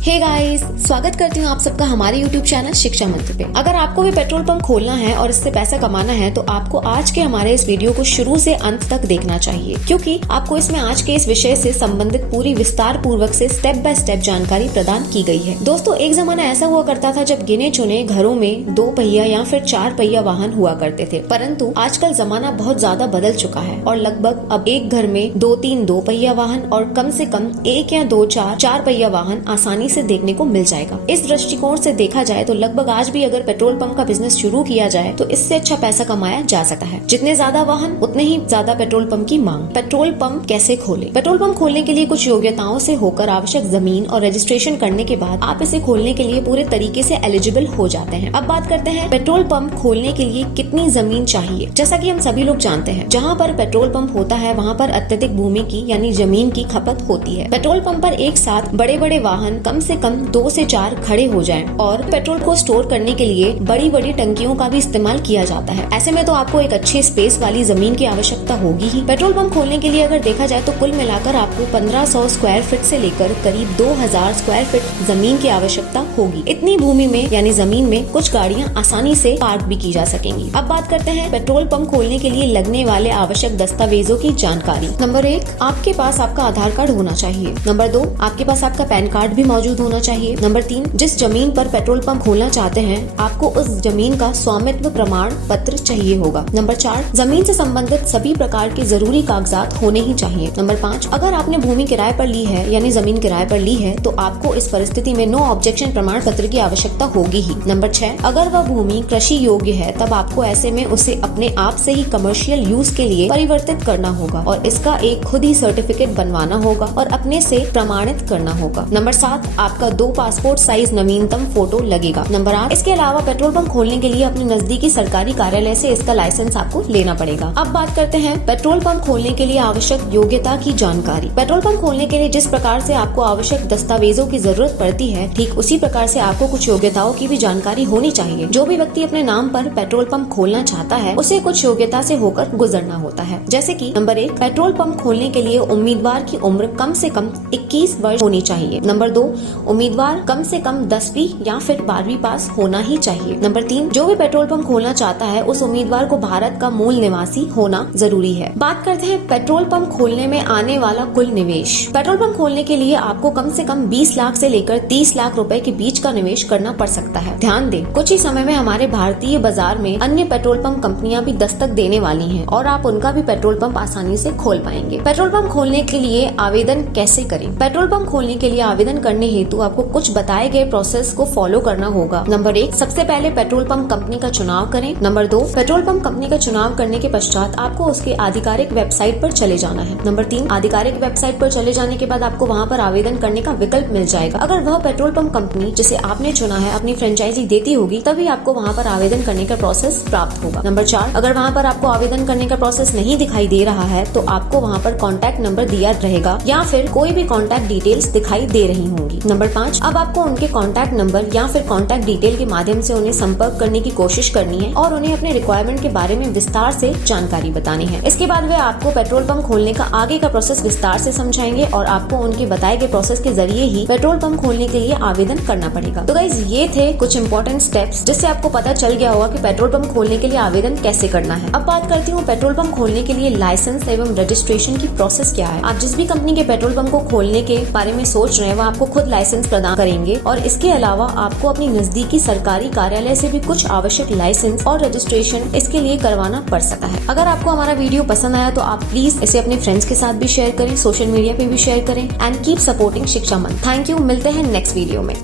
Hey guys, स्वागत करती हूँ आप सबका हमारे यूट्यूब चैनल शिक्षा मंत्र पे। अगर आपको भी पेट्रोल पंप खोलना है और इससे पैसा कमाना है तो आपको आज के हमारे इस वीडियो को शुरू से अंत तक देखना चाहिए, क्योंकि आपको इसमें आज के इस विषय से संबंधित पूरी विस्तार पूर्वक से स्टेप बाय स्टेप जानकारी प्रदान की गई है। दोस्तों, एक जमाना ऐसा हुआ करता था जब गिने चुने घरों में 2 पहिया या फिर 4 पहिया वाहन हुआ करते थे, परंतु आजकल जमाना बहुत ज्यादा बदल चुका है और लगभग अब एक घर में 2-3 2 पहिया वाहन और कम से कम 1 या 2 4 पहिया वाहन आसानी से देखने को मिल जाएगा। इस दृष्टिकोण से देखा जाए तो लगभग आज भी अगर पेट्रोल पंप का बिजनेस शुरू किया जाए तो इससे अच्छा पैसा कमाया जा सकता है। जितने ज्यादा वाहन उतने ही ज्यादा पेट्रोल पंप की मांग। पेट्रोल पंप कैसे खोले? पेट्रोल पंप खोलने के लिए कुछ योग्यताओं से होकर आवश्यक जमीन और रजिस्ट्रेशन करने के बाद आप इसे खोलने के लिए पूरे तरीके से एलिजिबल हो जाते हैं। अब बात करते हैं पेट्रोल पंप खोलने के लिए कितनी जमीन चाहिए। जैसा कि हम सभी लोग जानते हैं, जहाँ पर पेट्रोल पंप होता है वहाँ पर अत्यधिक भूमि की यानी जमीन की खपत होती है। पेट्रोल पंप पर एक साथ बड़े बड़े वाहन कम से कम 2 से 4 खड़े हो जाएं और पेट्रोल को स्टोर करने के लिए बड़ी बड़ी टंकियों का भी इस्तेमाल किया जाता है। ऐसे में तो आपको एक अच्छी स्पेस वाली जमीन की आवश्यकता होगी ही। पेट्रोल पंप खोलने के लिए अगर देखा जाए तो कुल मिलाकर आपको 1500 स्क्वायर फीट से लेकर करीब 2000 स्क्वायर फीट जमीन की आवश्यकता होगी। इतनी भूमि में यानी जमीन में कुछ गाड़ियाँ आसानी से पार्क भी की जा सकेंगी। अब बात करते हैं पेट्रोल पंप खोलने के लिए लगने वाले आवश्यक दस्तावेजों की जानकारी। नंबर 1, आपके पास आपका आधार कार्ड होना चाहिए। नंबर 2, आपके पास आपका पैन कार्ड भी मौजूद होना चाहिए। नंबर 3, जिस जमीन पर पेट्रोल पंप खोलना चाहते हैं आपको उस जमीन का स्वामित्व प्रमाण पत्र चाहिए होगा। नंबर 4, जमीन से संबंधित सभी प्रकार के जरूरी कागजात होने ही चाहिए। नंबर 5, अगर आपने भूमि किराए पर ली है यानी जमीन किराए पर ली है तो आपको इस परिस्थिति में नो ऑब्जेक्शन प्रमाण पत्र की आवश्यकता होगी ही। नंबर 6, अगर वह भूमि कृषि योग्य है तब आपको ऐसे में उसे अपने आप से ही कमर्शियल यूज के लिए परिवर्तित करना होगा और इसका एक खुद ही सर्टिफिकेट बनवाना होगा और अपने से प्रमाणित करना होगा। नंबर 7, आपका 2 पासपोर्ट साइज नवीनतम फोटो लगेगा। नंबर 8, इसके अलावा पेट्रोल पंप खोलने के लिए अपने नजदीकी सरकारी कार्यालय से इसका लाइसेंस आपको लेना पड़ेगा। अब बात करते हैं पेट्रोल पंप खोलने के लिए आवश्यक योग्यता की जानकारी। पेट्रोल पंप खोलने के लिए जिस प्रकार से आपको आवश्यक दस्तावेजों की जरूरत पड़ती है, ठीक उसी प्रकार से आपको कुछ योग्यताओं की भी जानकारी होनी चाहिए। जो भी व्यक्ति अपने नाम पर पेट्रोल पंप खोलना चाहता है उसे कुछ योग्यता से होकर गुजरना होता है। जैसे कि नंबर 1, पेट्रोल पंप खोलने के लिए उम्मीदवार की उम्र कम से कम 21 वर्ष होनी चाहिए। नंबर 2, उम्मीदवार कम से कम 10वीं या फिर 12वीं पास होना ही चाहिए। नंबर 3, जो भी पेट्रोल पंप खोलना चाहता है उस उम्मीदवार को भारत का मूल निवासी होना जरूरी है। बात करते हैं पेट्रोल पंप खोलने में आने वाला कुल निवेश। पेट्रोल पंप खोलने के लिए आपको कम से कम 20 लाख से लेकर 30 लाख रुपए के बीच का निवेश करना पड़ सकता है। ध्यान दें, कुछ ही समय में हमारे भारतीय बाजार में अन्य पेट्रोल पंप कंपनियां भी दस्तक देने वाली हैं और आप उनका भी पेट्रोल पंप आसानी से खोल पाएंगे। पेट्रोल पंप खोलने के लिए आवेदन कैसे करें? पेट्रोल पंप खोलने के लिए आवेदन करने हेतु आपको कुछ बताए गए प्रोसेस को फॉलो करना होगा। नंबर 1, सबसे पहले पेट्रोल पंप कंपनी का चुनाव करें। नंबर 2, पेट्रोल पंप कंपनी का चुनाव करने के पश्चात आपको उसके आधिकारिक वेबसाइट पर चले जाना है। नंबर 3, आधिकारिक वेबसाइट पर चले जाने के बाद आपको वहां पर आवेदन करने का विकल्प मिल जाएगा। अगर वह पेट्रोल पंप कंपनी जिसे आपने चुना है अपनी फ्रेंचाइजी देती होगी तभी आपको वहां पर आवेदन करने का प्रोसेस प्राप्त होगा। नंबर 4, अगर वहां पर आपको आवेदन करने का प्रोसेस नहीं दिखाई दे रहा है तो आपको वहां पर कॉन्टैक्ट नंबर दिया रहेगा या फिर कोई भी कॉन्टैक्ट डिटेल्स दिखाई दे रही होंगी। नंबर 5, अब आपको उनके कॉन्टैक्ट नंबर या फिर कॉन्टैक्ट डिटेल के माध्यम से उन्हें संपर्क करने की कोशिश करनी है और उन्हें अपने रिक्वायरमेंट के बारे में विस्तार से जानकारी बतानी है। इसके बाद वे आपको पेट्रोल पंप खोलने का आगे का प्रोसेस विस्तार से समझाएंगे और आपको उनके बताए गए प्रोसेस के जरिए ही पेट्रोल पंप खोलने के लिए आवेदन करना पड़ेगा। तो गाइस, ये थे कुछ इंपॉर्टेंट स्टेप्स जिससे आपको पता चल गया होगा कि पेट्रोल पंप खोलने के लिए आवेदन कैसे करना है। अब बात करती हूँ पेट्रोल पंप खोलने के लिए लाइसेंस एवं रजिस्ट्रेशन की प्रोसेस क्या है। आप जिस भी कंपनी के पेट्रोल पंप को खोलने के बारे में सोच रहे हैं वो आपको खुद लाइसेंस प्रदान करेंगे और इसके अलावा आपको अपनी नजदीकी सरकारी कार्यालय से भी कुछ आवश्यक लाइसेंस और रजिस्ट्रेशन इसके लिए करवाना पड़ सकता है। अगर आपको हमारा वीडियो पसंद आया तो आप प्लीज इसे अपने फ्रेंड्स के साथ भी शेयर करें, सोशल मीडिया पे भी शेयर करें एंड कीप सपोर्टिंग शिक्षा मंत्र। Thank you. मिलते हैं नेक्स्ट वीडियो में।